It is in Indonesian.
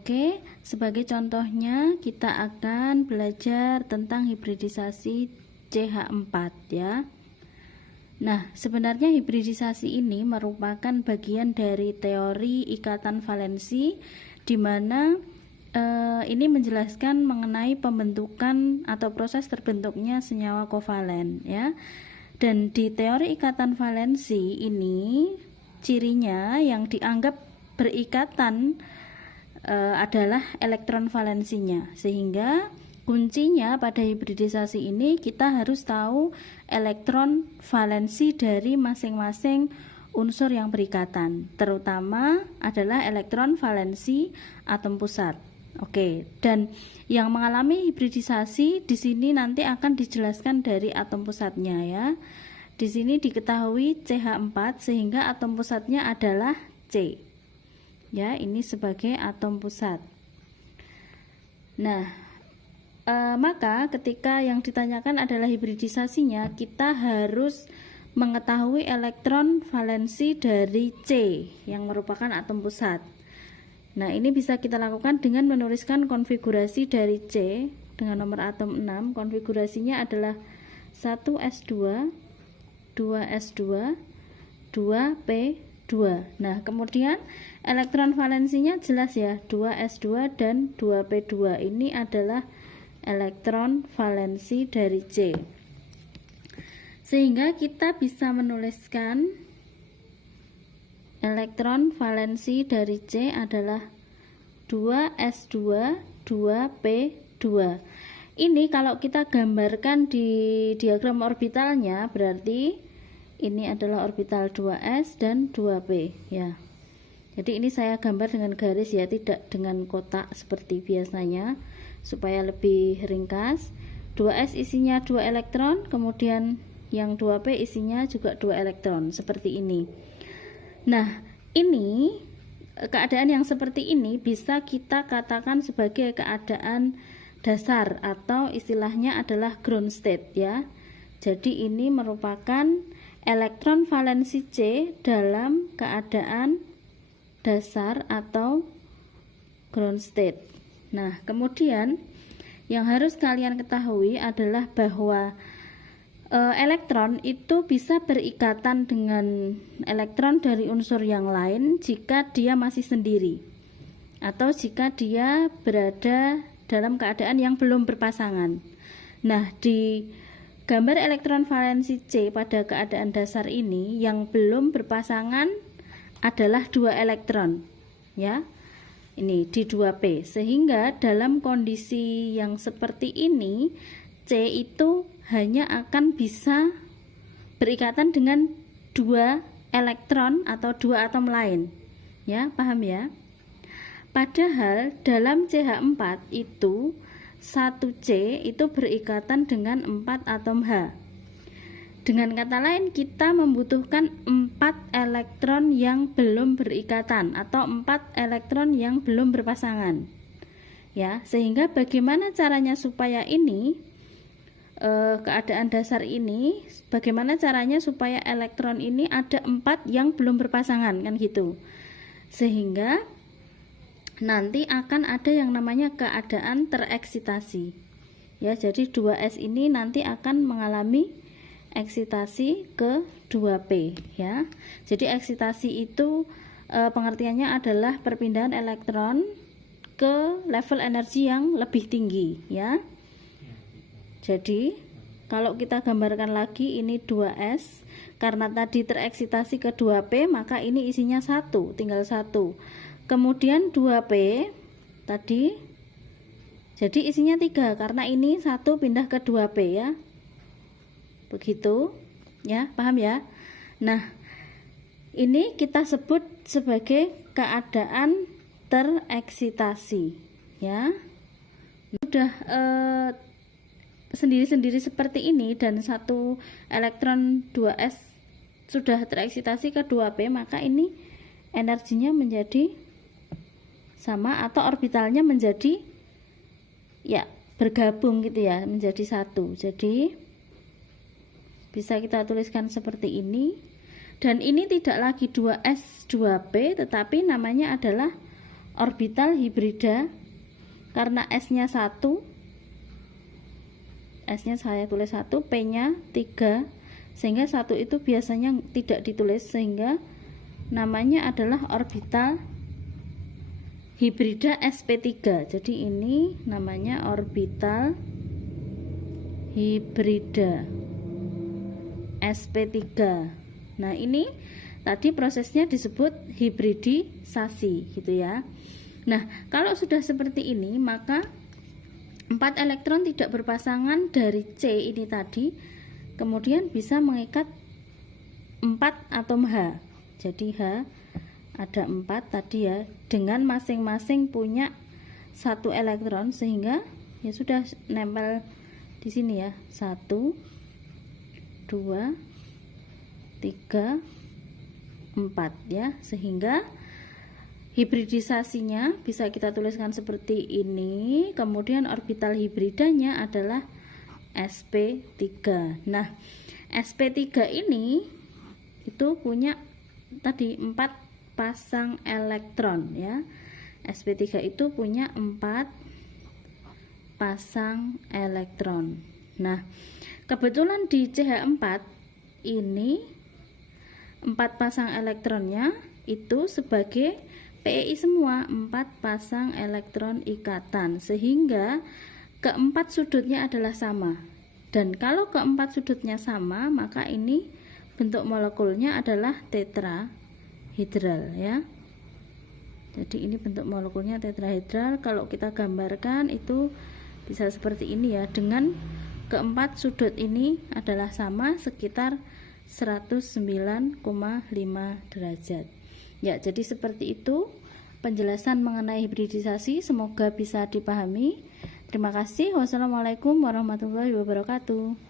Oke, sebagai contohnya kita akan belajar tentang hibridisasi CH4 ya. Nah, sebenarnya hibridisasi ini merupakan bagian dari teori ikatan valensi, di mana ini menjelaskan mengenai pembentukan atau proses terbentuknya senyawa kovalen ya. Dan di teori ikatan valensi ini cirinya yang dianggap berikatan adalah elektron valensinya, sehingga kuncinya pada hibridisasi ini kita harus tahu elektron valensi dari masing-masing unsur yang berikatan, terutama adalah elektron valensi atom pusat. Oke, dan yang mengalami hibridisasi di sini nanti akan dijelaskan dari atom pusatnya ya. Di sini diketahui CH4 sehingga atom pusatnya adalah C. Ya, ini sebagai atom pusat. Nah, maka ketika yang ditanyakan adalah hibridisasinya, kita harus mengetahui elektron valensi dari C yang merupakan atom pusat. Nah, ini bisa kita lakukan dengan menuliskan konfigurasi dari C dengan nomor atom 6. Konfigurasinya adalah 1s2, 2s2, 2p2. Nah, kemudian elektron valensinya jelas ya, 2s2 dan 2p2. Ini adalah elektron valensi dari C. Sehingga kita bisa menuliskan elektron valensi dari C adalah 2s2, 2p2. Ini kalau kita gambarkan di diagram orbitalnya, berarti ini adalah orbital 2s dan 2p ya. Jadi ini saya gambar dengan garis ya, tidak dengan kotak seperti biasanya supaya lebih ringkas. 2s isinya 2 elektron, kemudian yang 2p isinya juga 2 elektron seperti ini. Nah, ini keadaan yang seperti ini bisa kita katakan sebagai keadaan dasar atau istilahnya adalah ground state ya. Jadi ini merupakan elektron valensi C dalam keadaan dasar atau ground state. Nah, kemudian yang harus kalian ketahui adalah bahwa elektron itu bisa berikatan dengan elektron dari unsur yang lain jika dia masih sendiri atau jika dia berada dalam keadaan yang belum berpasangan. Nah, di gambar elektron valensi C pada keadaan dasar ini yang belum berpasangan adalah 2 elektron ya. Ini di 2p, sehingga dalam kondisi yang seperti ini C itu hanya akan bisa berikatan dengan 2 elektron atau 2 atom lain ya, paham ya? Padahal dalam CH4 itu 1C itu berikatan dengan 4 atom H. Dengan kata lain, kita membutuhkan 4 elektron yang belum berikatan atau 4 elektron yang belum berpasangan. Ya, sehingga bagaimana caranya supaya ini keadaan dasar ini, bagaimana caranya supaya elektron ini ada 4 yang belum berpasangan kan gitu. Sehingga nanti akan ada yang namanya keadaan tereksitasi ya. Jadi 2s ini nanti akan mengalami eksitasi ke 2p ya. Jadi eksitasi itu pengertiannya adalah perpindahan elektron ke level energi yang lebih tinggi ya. Jadi kalau kita gambarkan lagi, ini 2s, karena tadi tereksitasi ke 2p, maka ini isinya 1, tinggal 1. Kemudian 2p tadi jadi isinya 3 karena ini 1 pindah ke 2p ya. Begitu ya, paham ya? Nah, ini kita sebut sebagai keadaan tereksitasi ya. Sudah sendiri-sendiri seperti ini dan 1 elektron 2s sudah tereksitasi ke 2p, maka ini energinya menjadi sama atau orbitalnya menjadi ya bergabung gitu ya, menjadi 1. Jadi bisa kita tuliskan seperti ini. Dan ini tidak lagi 2s 2p, tetapi namanya adalah orbital hibrida karena S-nya 1, S-nya saya tulis 1, P-nya 3, sehingga 1 itu biasanya tidak ditulis, sehingga namanya adalah orbital hibrida sp3. Jadi ini namanya orbital hibrida sp3. Nah, ini tadi prosesnya disebut hibridisasi gitu ya. Nah, kalau sudah seperti ini, maka 4 elektron tidak berpasangan dari C ini tadi kemudian bisa mengikat 4 atom H. Jadi H ada 4 tadi ya, dengan masing-masing punya 1 elektron, sehingga ya sudah nempel di sini ya. 1 2 3 4 ya, sehingga hibridisasinya bisa kita tuliskan seperti ini. Kemudian orbital hibridanya adalah sp3. Nah, sp3 ini itu punya tadi 4 pasang elektron ya. sp3 itu punya 4 pasang elektron. Nah, kebetulan di CH4 ini 4 pasang elektronnya itu sebagai PEI semua, 4 pasang elektron ikatan, sehingga keempat sudutnya adalah sama. Dan kalau keempat sudutnya sama, maka ini bentuk molekulnya adalah tetrahedral ya. Jadi ini bentuk molekulnya tetrahedral. Kalau kita gambarkan itu bisa seperti ini ya, dengan keempat sudut ini adalah sama sekitar 109,5 derajat. Ya, jadi seperti itu penjelasan mengenai hibridisasi, semoga bisa dipahami. Terima kasih. Wassalamualaikum warahmatullahi wabarakatuh.